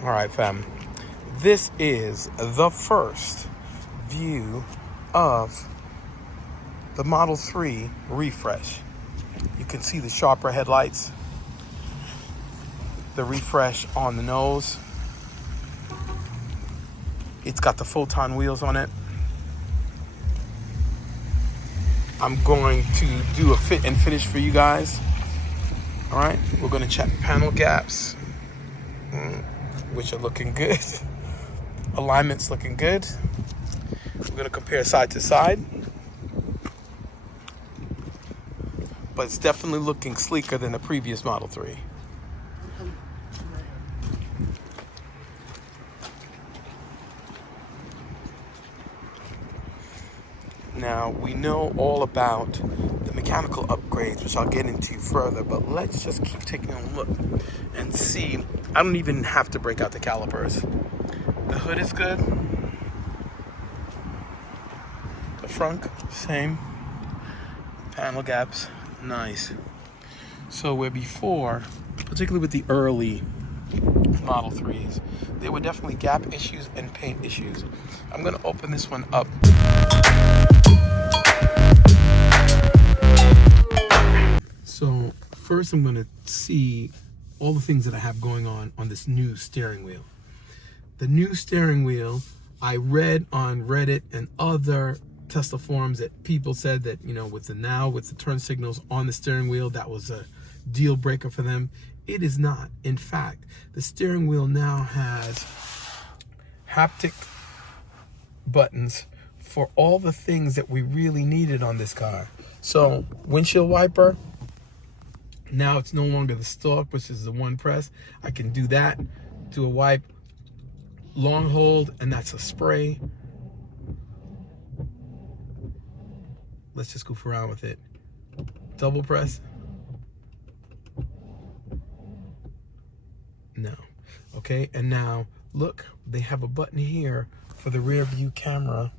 All right, fam. This is the first view of the Model 3 refresh. You can see the sharper headlights, the refresh on the nose. It's got the full-ton wheels on it. I'm going to do a fit and finish for you guys. All right, we're going to check panel gaps, which are looking good. Alignment's looking good. We're going to compare side to side. But it's definitely looking sleeker than the previous Model 3. Now, we know all about the mechanical upgrades, which I'll get into further, but let's just keep taking a look and see. I don't even have to break out the calipers. The hood is good. The front, same. Panel gaps, nice. So where before, particularly with the early Model 3s, there were definitely gap issues and paint issues. I'm gonna open this one up. So first I'm gonna see all the things that I have going on this new steering wheel. The new steering wheel, I read on Reddit and other Tesla forums that people said that, you know, with the turn signals on the steering wheel, that was a deal breaker for them. It is not. In fact, the steering wheel now has haptic buttons for all the things that we really needed on this car. So windshield wiper, now it's no longer the stalk, which is the one press. I can do that, do a wipe, long hold, and that's a spray. Let's just goof around with it. Double press. No. Okay, and now look, they have a button here for the rear view camera.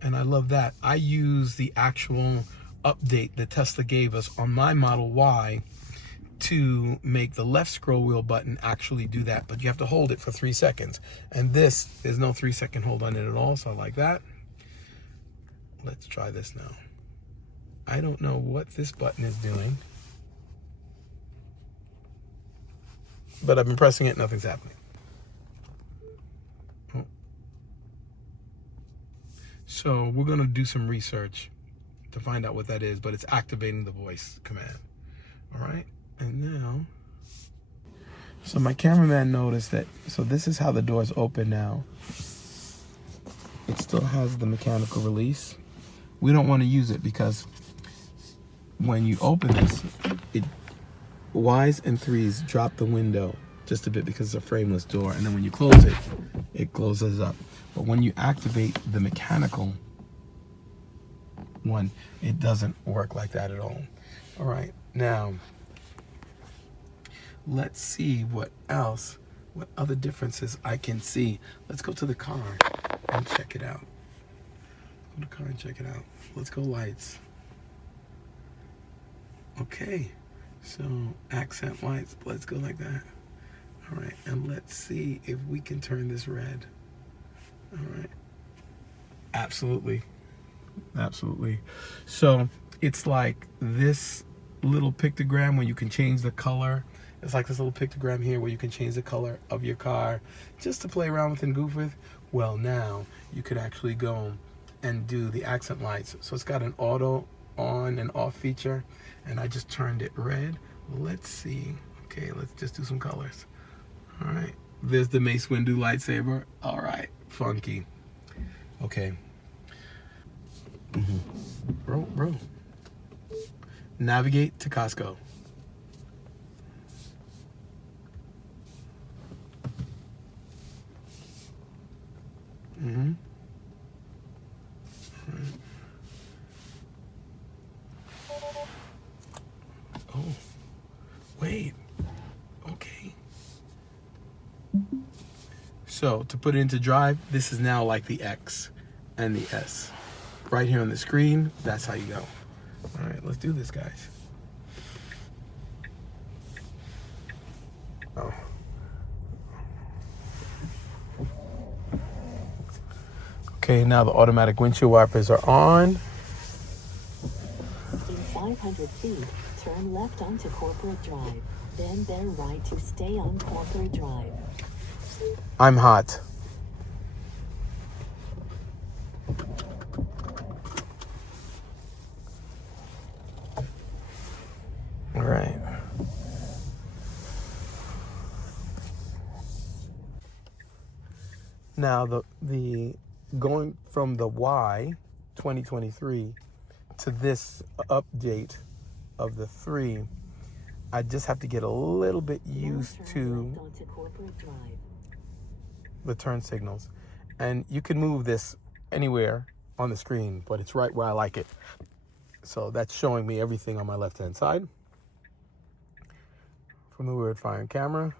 And I love that. I use the actual update that Tesla gave us on my Model Y to make the left scroll wheel button actually do that, but you have to hold it for 3 seconds. And this, there's no 3-second hold on it at all, so I like that. Let's try this now. I don't know what this button is doing, but I've been pressing it, nothing's happening. Oh. So we're gonna do some research to find out what that is, but it's activating the voice command. All right. And now, so my cameraman noticed that, so this is how the doors open now. It still has the mechanical release. We don't want to use it because when you open this, Ys and 3s drop the window just a bit because it's a frameless door. And then when you close it, it closes up. But when you activate the mechanical one, it doesn't work like that at all. All right, now, let's see what other differences I can see. Let's go to the car and check it out. Go to the car and check it out. Let's go lights. Okay, so accent lights, let's go like that. All right, and let's see if we can turn this red. All right, absolutely, absolutely. So it's like this little pictogram where you can change the color. It's like this little pictogram here where you can change the color of your car just to play around with and goof with. Well, now you could actually go and do the accent lights. So it's got an auto on and off feature, and I just turned it red. Let's see. Okay, let's just do some colors. All right, there's the Mace Windu lightsaber. All right, funky. Okay. Bro. Navigate to Costco. Oh, wait. Okay. So to put it into drive, this is now like the X and the S. Right here on the screen, that's how you go. All right, let's do this, guys. Okay, now the automatic windshield wipers are on. In 500 feet, turn left onto Corporate Drive. Then bear right to stay on Corporate Drive. I'm hot. All right. Now the going from the Y 2023 to this update of the 3, I just have to get a little bit used to the turn signals. And you can move this anywhere on the screen, but it's right where I like it. So that's showing me everything on my left-hand side from the rear firing camera.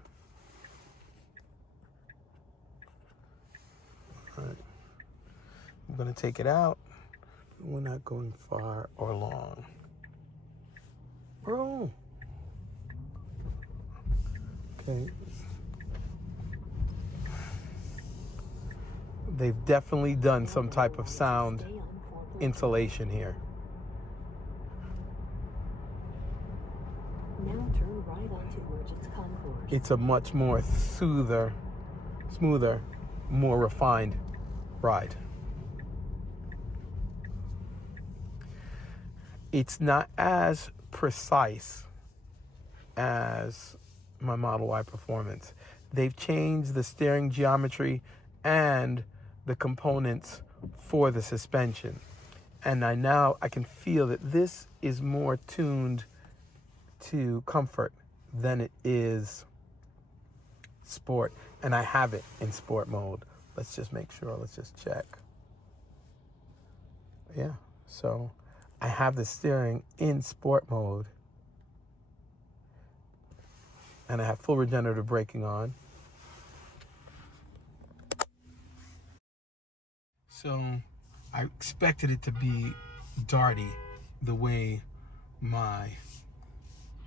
All right. I'm gonna take it out. We're not going far or long. Oh. Okay. They've definitely done some type of sound insulation here. Now turn right onto Merchants Concourse. It's a much more smoother, more refined ride. It's not as precise as my Model Y Performance. They've changed the steering geometry and the components for the suspension. And I can feel that this is more tuned to comfort than it is sport. And I have it in sport mode. Let's just make sure, let's just check. Yeah, so I have the steering in sport mode. And I have full regenerative braking on. So I expected it to be darty the way my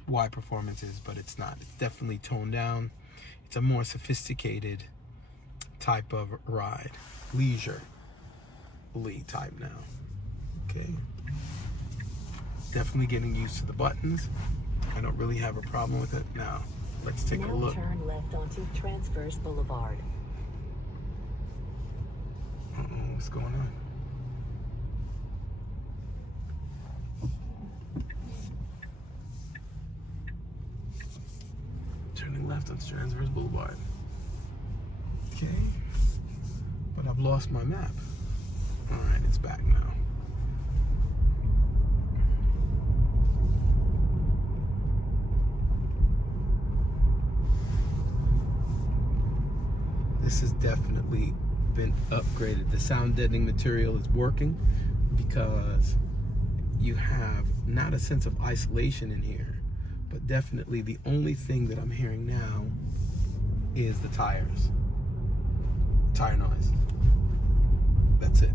Y Performance is, but it's not. It's definitely toned down. It's a more sophisticated type of ride. Leisurely type now. Okay. Definitely getting used to the buttons. I don't really have a problem with it. Now, let's take a look. Now turn left onto Transverse Boulevard. What's going on? Turning left onto Transverse Boulevard. Okay. But I've lost my map. All right, it's back now. This has definitely been upgraded. The sound deadening material is working because you have not a sense of isolation in here, but definitely the only thing that I'm hearing now is the tires. Tire noise. That's it.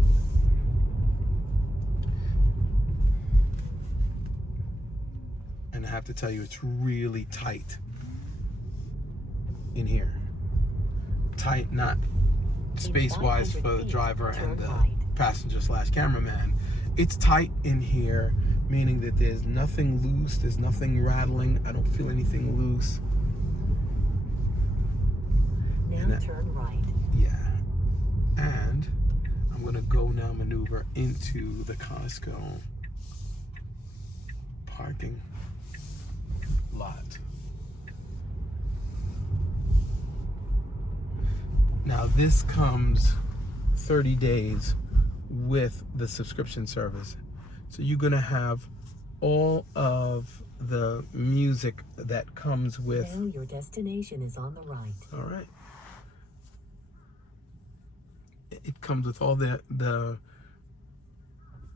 And I have to tell you, it's really tight in here. Tight, not space-wise for the driver and the passenger/cameraman. It's tight in here, meaning that there's nothing loose, there's nothing rattling. I don't feel anything loose. Now turn right. Yeah. And I'm gonna go now maneuver into the Costco parking lot. Now this comes 30 days with the subscription service. So you're gonna have all of the music that comes with. Now your destination is on the right. All right. It comes with all the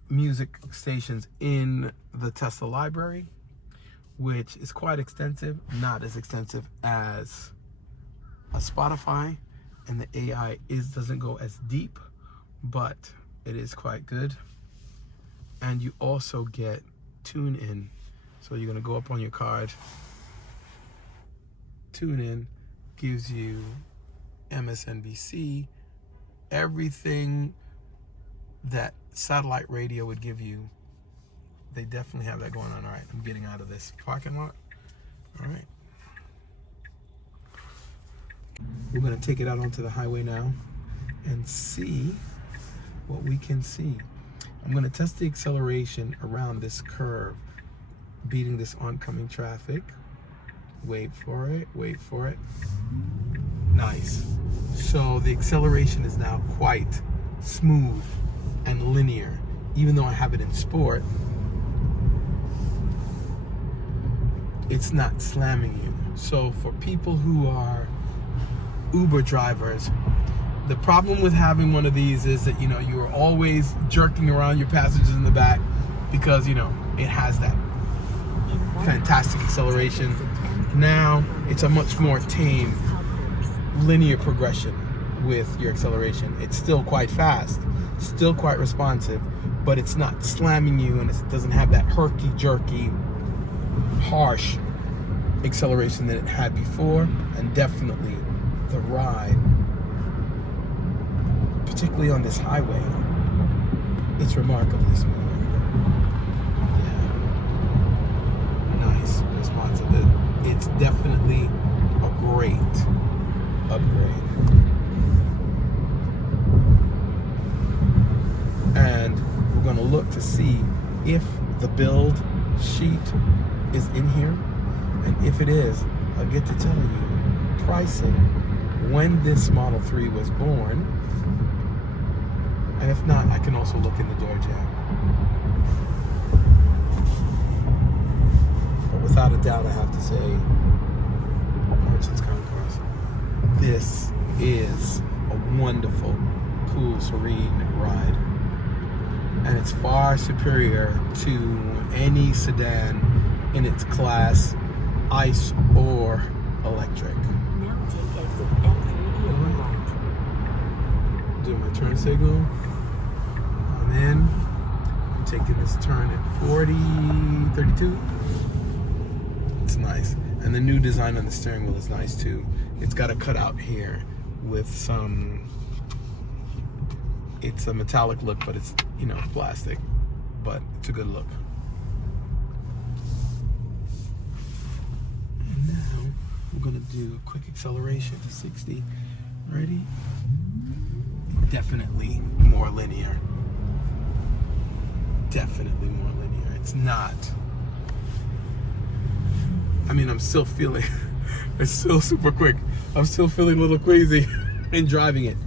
music stations in the Tesla library, which is quite extensive, not as extensive as a Spotify, and the AI doesn't go as deep, but it is quite good. And you also get tune in. So you're gonna go up on your card. Tune in gives you MSNBC, everything that satellite radio would give you. They definitely have that going on. All right, I'm getting out of this parking lot. All right. We're going to take it out onto the highway now and see what we can see. I'm going to test the acceleration around this curve, beating this oncoming traffic. Wait for it, wait for it. Nice. So the acceleration is now quite smooth and linear. Even though I have it in sport, it's not slamming you. So for people who are Uber drivers, the problem with having one of these is that, you know, you're always jerking around your passengers in the back because, you know, it has that fantastic acceleration. Now it's a much more tame, linear progression with your acceleration. It's still quite fast, still quite responsive, but it's not slamming you, and it doesn't have that herky-jerky, harsh acceleration that it had before. And definitely the ride, particularly on this highway, it's remarkably smooth. Yeah. Nice, responsive. It's definitely a great upgrade. And we're going to look to see if the build sheet is in here. And if it is, I'll get to tell you pricing, when this Model 3 was born. And if not, I can also look in the door jam. But without a doubt, I have to say, Merchants Concourse, this is a wonderful, cool, serene ride. And it's far superior to any sedan in its class, ICE or electric. Now take exit M3 on the right. Do my turn signal. I'm in. I'm taking this turn at 40, 32. It's nice. And the new design on the steering wheel is nice too. It's got a cutout here with some, it's a metallic look, but it's, you know, plastic, but it's a good look. And now we're gonna do a quick acceleration to 60. Ready? Definitely more linear. Definitely more linear. It's not. I mean, I'm still feeling, it's still super quick. I'm still feeling a little queasy in driving it.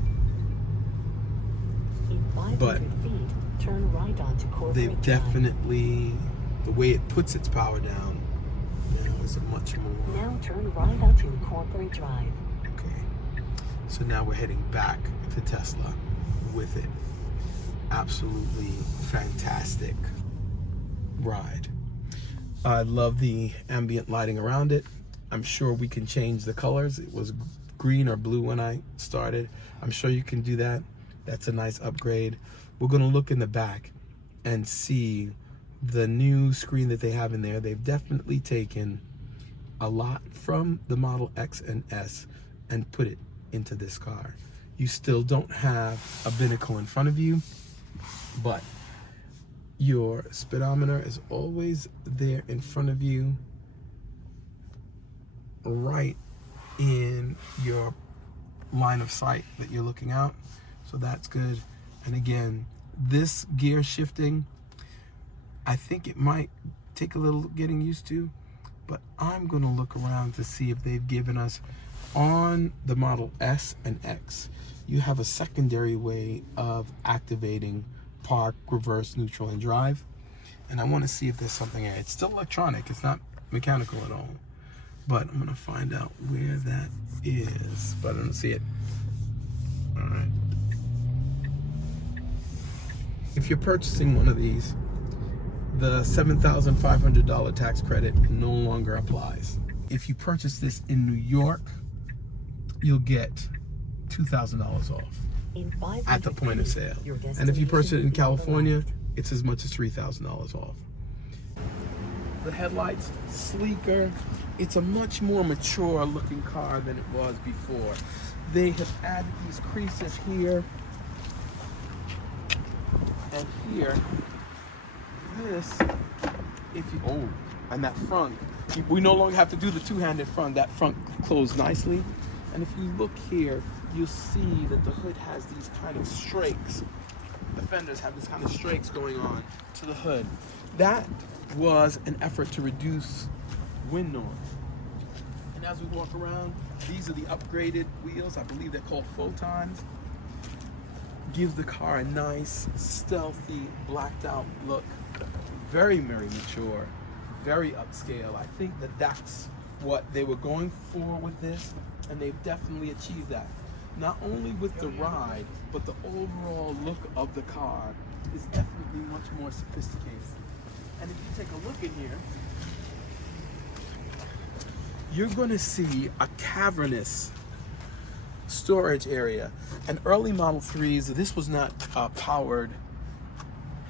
In 500 But feet, turn right onto Corporate they've Drive. definitely, the way it puts its power down now is a much more. Now turn right onto Corporate Drive. Okay. So now we're heading back to Tesla with it. Absolutely fantastic ride. I love the ambient lighting around it. I'm sure we can change the colors. It was green or blue when I started. I'm sure you can do that. That's a nice upgrade. We're gonna look in the back and see the new screen that they have in there. They've definitely taken a lot from the Model X and S and put it into this car. You still don't have a binnacle in front of you, but your speedometer is always there in front of you, right in your line of sight that you're looking out. So that's good. And again, this gear shifting, I think it might take a little getting used to, but I'm gonna look around to see if they've given us on the Model S and X, you have a secondary way of activating park, reverse, neutral, and drive. And I want to see if there's something there. It's still electronic, it's not mechanical at all. But I'm gonna find out where that is, but I don't see it. All right. If you're purchasing one of these, the $7,500 tax credit no longer applies. If you purchase this in New York, you'll get $2,000 off at the point of sale. And if you purchase it in California, it's as much as $3,000 off. The headlights, sleeker. It's a much more mature looking car than it was before. They have added these creases here And here, this, if you, oh, and that front, we no longer have to do the two-handed front. That front closed nicely. And if you look here, you'll see that the hood has these kind of strakes. The fenders have this kind of strakes going on to the hood. That was an effort to reduce wind noise. And as we walk around, these are the upgraded wheels. I believe they're called photons. Gives the car a nice, stealthy, blacked out look. Very, very mature, very upscale. I think that that's what they were going for with this, and they've definitely achieved that. Not only with the ride, but the overall look of the car is definitely much more sophisticated. And if you take a look in here, you're going to see a cavernous storage area. And early Model 3s, this was not a powered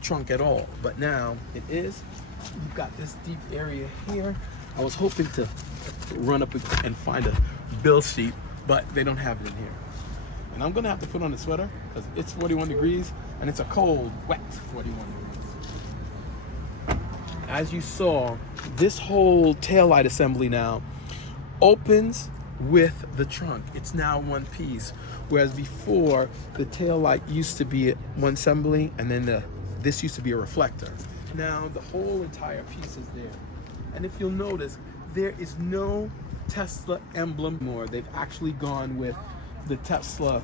trunk at all, but now it is. You've got this deep area here. I was hoping to run up and find a build sheet, but they don't have it in here. And I'm gonna have to put on a sweater because it's 41 degrees and it's a cold, wet 41 degrees. As you saw, this whole taillight assembly now opens with the trunk. It's now one piece, whereas before the taillight used to be one assembly and then this used to be a reflector. Now the whole entire piece is there. And if you'll notice, there is no Tesla emblem more. They've actually gone with the Tesla,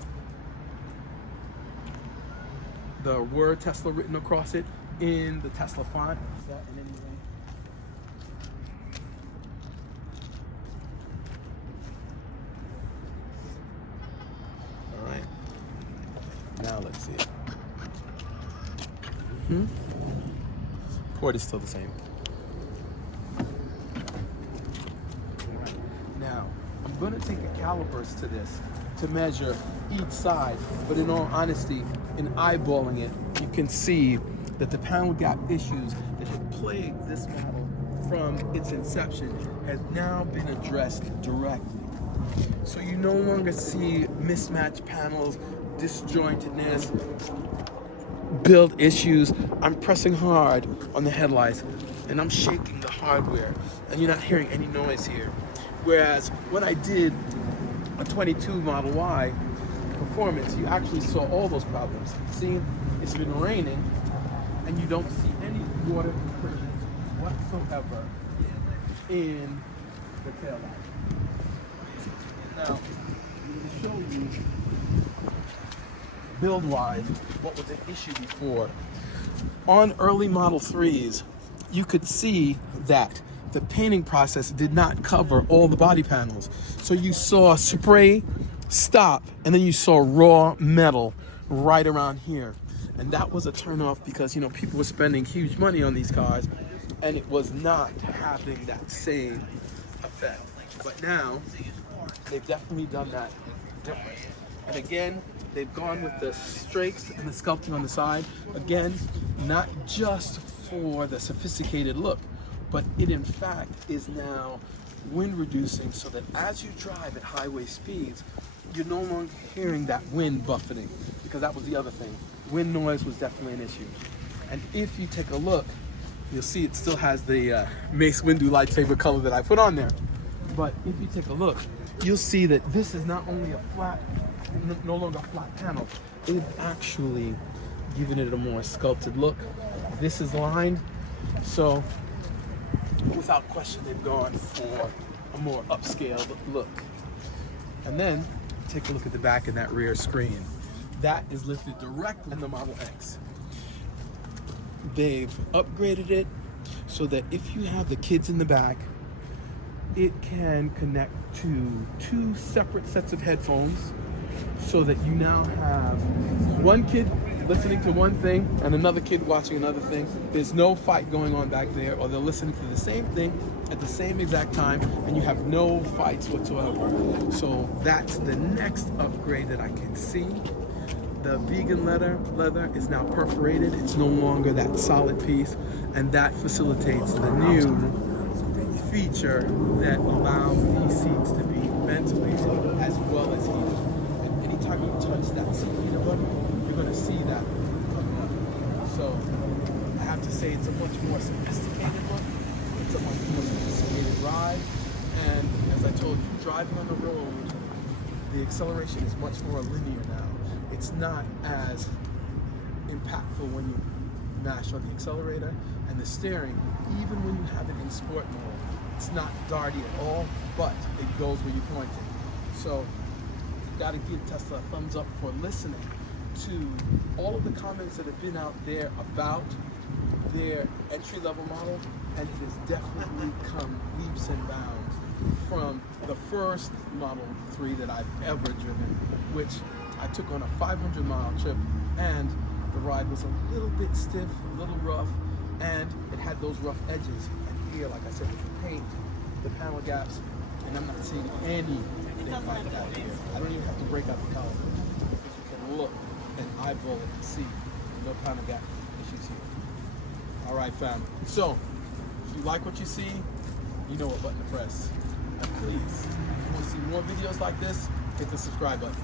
the word Tesla written across it in the Tesla font. Is that in any way? All right. Now let's see. Port is still the same. All right. Now, I'm going to take a calipers to this to measure each side, but in all honesty, in eyeballing it, you can see that the panel gap issues that had plagued this model from its inception has now been addressed directly. So you no longer see mismatched panels, disjointedness, build issues. I'm pressing hard on the headlights and I'm shaking the hardware, and you're not hearing any noise here. Whereas when I did a 22 Model Y Performance, you actually saw all those problems. See, it's been raining and you don't see any water impressions whatsoever in the tail light. Now, I'm going to show you build-wise what was an issue before. On early Model 3s, you could see that the painting process did not cover all the body panels. So you saw spray, stop, and then you saw raw metal right around here. And that was a turnoff because, you know, people were spending huge money on these cars and it was not having that same effect. But now, they've definitely done that different. And again, they've gone with the strakes and the sculpting on the side. Again, not just for the sophisticated look, but it in fact is now wind reducing so that as you drive at highway speeds, you're no longer hearing that wind buffeting, because that was the other thing. Wind noise was definitely an issue. And if you take a look, you'll see it still has the Mace Windu lightsaber color that I put on there. But if you take a look, you'll see that this is not only a flat, no longer a flat panel, it's actually giving it a more sculpted look. This is lined, so without question they've gone for a more upscale look. And then take a look at the back of that rear screen. That is lifted directly in the Model X. They've upgraded it so that if you have the kids in the back, it can connect to 2 separate sets of headphones so that you now have one kid listening to one thing and another kid watching another thing. There's no fight going on back there, or they're listening to the same thing at the same exact time and you have no fights whatsoever. So that's the next upgrade that I can see. The vegan leather is now perforated. It's no longer that solid piece, and that facilitates the new feature that allows these seats to be ventilated as well as heated. And anytime you touch that seat heater button, you're going to see that coming up. So I have to say it's a much more sophisticated look. It's a much more sophisticated ride. And as I told you, driving on the road, the acceleration is much more linear now. It's not as impactful when you mash on the accelerator, and the steering, even when you have it in sport mode, it's not darty at all, but it goes where you point it. So you gotta give Tesla a thumbs up for listening to all of the comments that have been out there about their entry-level model, and it has definitely come leaps and bounds from the first Model 3 that I've ever driven, which I took on a 500-mile trip, and the ride was a little bit stiff, a little rough, and it had those rough edges. And here, like I said, with the paint, the panel gaps, and I'm not seeing anything like that here. I don't even have to break out the color. You can look and eyeball it to see no panel gap issues here. All right, fam. So, if you like what you see, you know what button to press. And please, if you want to see more videos like this, hit the subscribe button.